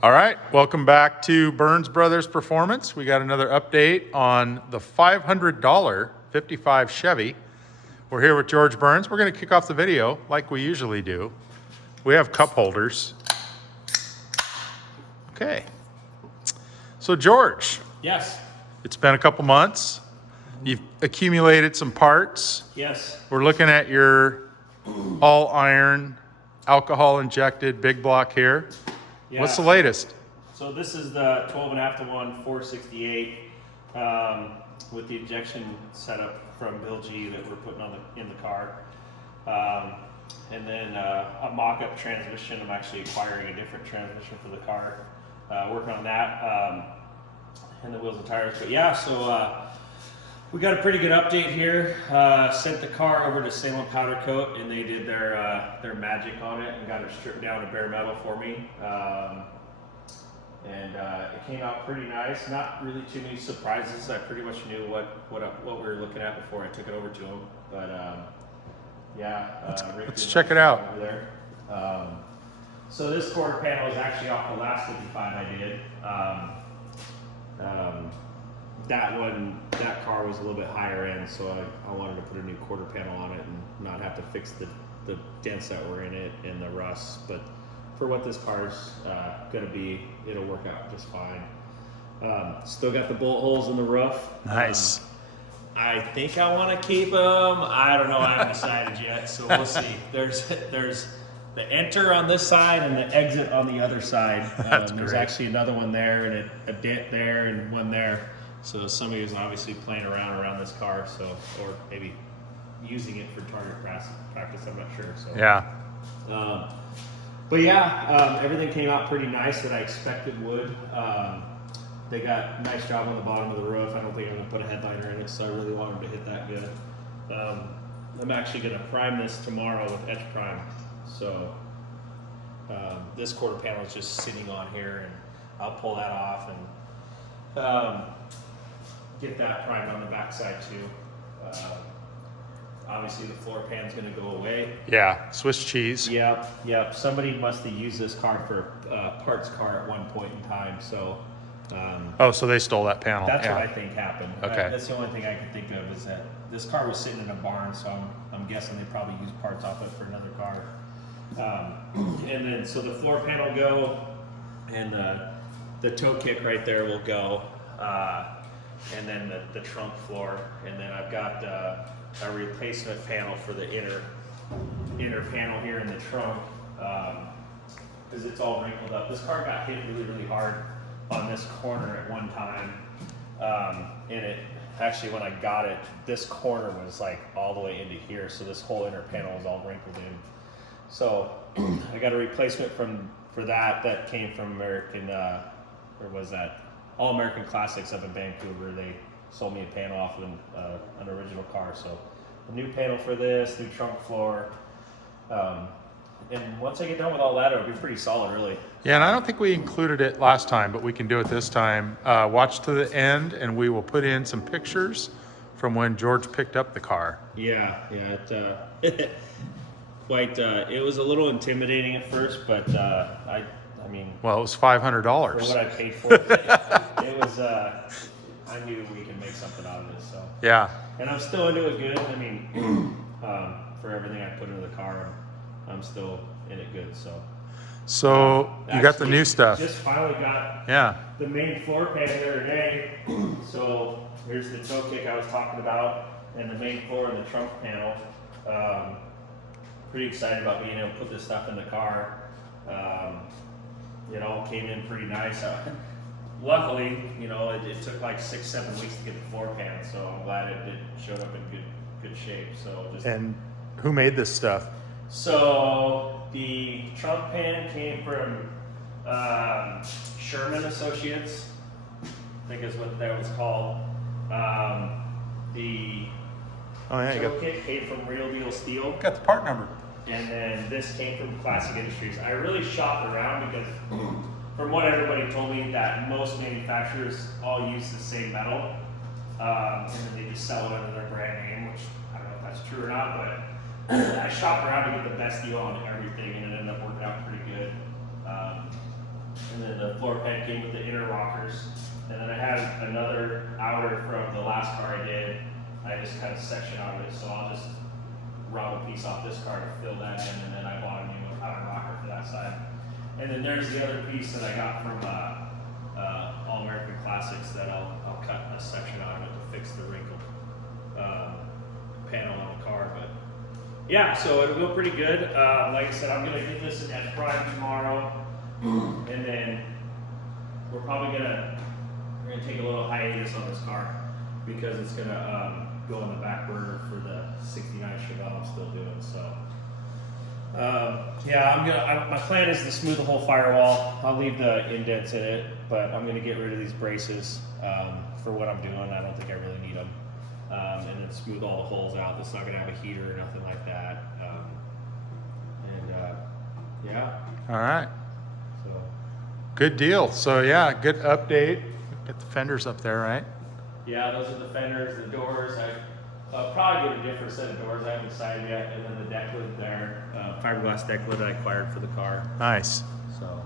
All right, welcome back to Burns Brothers Performance. We got another update on the $500 55 Chevy. We're here with George Burns. We're going to kick off the video like we usually do. We have cup holders. Okay. So George. Yes. It's been a couple months. You've accumulated some parts. Yes. We're looking at your all iron, alcohol injected big block here. Yeah. What's the latest? So this is the 12.5 to 1 468 with the injection setup from Bill G that we're putting on in the car. And then a mock-up transmission. I'm actually acquiring a different transmission for the car. Working on that. And the wheels and tires. But yeah, so we got a pretty good update here. Sent the car over to Salem Powder Coat, and they did their magic on it and got it stripped down to bare metal for me. And it came out pretty nice. Not really too many surprises. I pretty much knew what we were looking at before I took it over to them. But yeah, let's check it out. Over there. So this quarter panel is actually off the last 55 I did. That car was a little bit higher end, so I wanted to put a new quarter panel on it and not have to fix the dents that were in it and the rust. But for what this car's gonna be, it'll work out just fine. Still got the bullet holes in the roof. Nice. I think I want to keep them. I don't know. I haven't decided yet, so we'll see. There's the enter on this side and the exit on the other side. There's actually another one there and a dent there and one there. So somebody was obviously playing around this car, so or maybe using it for target practice. I'm not sure. So yeah. But yeah, everything came out pretty nice that I expected would. They got a nice job on the bottom of the roof. I don't think I'm gonna put a headliner in it, so I really want them to hit that good. I'm actually gonna prime this tomorrow with etch prime. So this quarter panel is just sitting on here, and I'll pull that off and get that primed on the backside too. Obviously the floor pan's gonna go away. Yeah, Swiss cheese. Yep. Somebody must have used this car for a parts car at one point in time. So oh, so they stole that panel. that's yeah. what I think happened. Okay. That's the only thing I can think of is that this car was sitting in a barn, so I'm guessing they probably used parts off it for another car. And then so the floor panel go, and the toe kick right there will go, and then the trunk floor, and then I've got a replacement panel for the inner panel here in the trunk, because it's all wrinkled up. This car got hit really hard on this corner at one time, and it actually, when I got it, this corner was like all the way into here, so this whole inner panel was all wrinkled in. So I got a replacement for that came from American, or was that All American Classics up in Vancouver. They sold me a panel off of an original car. So a new panel for this, new trunk floor. And once I get done with all that, it'll be pretty solid, really. Yeah, and I don't think we included it last time, but we can do it this time. Watch to the end, and we will put in some pictures from when George picked up the car. Yeah. It was a little intimidating at first, but I mean. Well, it was $500. For what I paid for it, it was. I knew we could make something out of this, so. Yeah. And I'm still into it good. I mean, for everything I put into the car, I'm still in it good. So You got the new stuff. Just finally got the main floor pan the other day. So here's the toe kick I was talking about, and the main floor and the trunk panel. Pretty excited about being able to put this stuff in the car. Came in pretty nice. Luckily, it took like 6-7 weeks to get the floor pan, so I'm glad it showed up in good shape. And who made this stuff? So the trunk pan came from Sherman Associates, I think is what that was called. The toe kit came from Real Deal Steel. Got the part number. And then this came from Classic Industries. I really shopped around because from what everybody told me, that most manufacturers all use the same metal, and then they just sell it under their brand name, which I don't know if that's true or not, but I shopped around to get the best deal on everything, and it ended up working out pretty good. And and then the floor pan came with the inner rockers. And then I had another outer from the last car I did. I just cut a section out of it, so I'll just rob a piece off this car to fill that in, and then I bought a new outer rocker for that side. And then there's the other piece that I got from All American Classics that I'll cut a section out of it to fix the wrinkled panel on the car. But yeah, so it'll go pretty good. Like I said, I'm gonna get this at prime tomorrow, and then we're gonna take a little hiatus on this car because it's gonna go in the back burner for the '69 Chevelle I'm still doing. So yeah, my plan is to smooth the whole firewall. I'll leave the indents in it, but I'm gonna get rid of these braces for what I'm doing. I don't think I really need them. And then smooth all the holes out. It's not gonna have a heater or nothing like that. Yeah. All right. So Good deal. So yeah, good update. Get the fenders up there, right? yeah, those are the fenders, the doors. I'll probably get a different set of doors. I haven't decided yet. And then the deck lid there, fiberglass deck lid I acquired for the car. Nice. So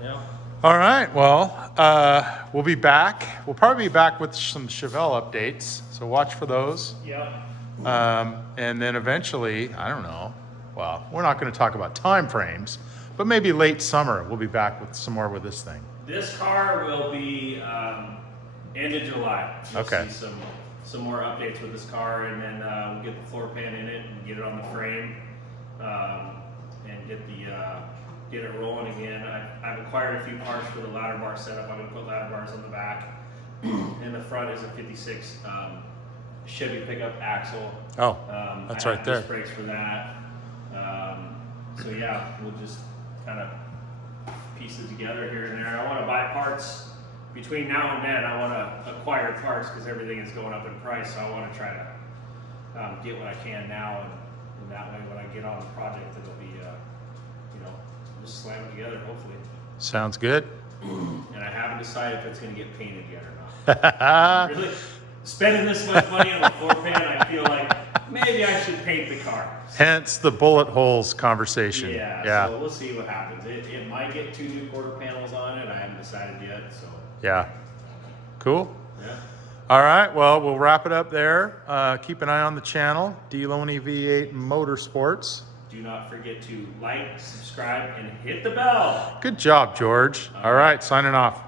yeah. All right. Well, we'll be back. We'll probably be back with some Chevelle updates. So watch for those. Yep. And then eventually, I don't know. Well, we're not going to talk about time frames, but maybe late summer we'll be back with some more with this thing. This car will be end of July. You'll Okay. see some more updates with this car, and then we'll get the floor pan in it and get it on the frame, and get it rolling again. I've acquired a few parts for the ladder bar setup. I'm going to put ladder bars on the back. In the front is a 56 Chevy pickup axle. Oh, that's I right have there. disc brakes for that. So yeah, we'll just kind of piece it together here and there. I want to buy parts between now and then. I want to acquire parts because everything is going up in price. So I want to try to get what I can now, and that way when I get on the project, it'll be just slam it together hopefully. Sounds good. And I haven't decided if it's going to get painted yet or not. Really, spending this much money on the floor pan, I feel like maybe I should paint the car. Hence the bullet holes conversation. Yeah. So we'll see what happens. It might get 2 new quarter panels on it. I haven't decided yet. So Yeah. Cool. yeah. All right. Well, we'll wrap it up there. Keep an eye on the channel, D Loney V8 Motorsports. Do not forget to like, subscribe, and hit the bell. Good job, George. All right. Signing off.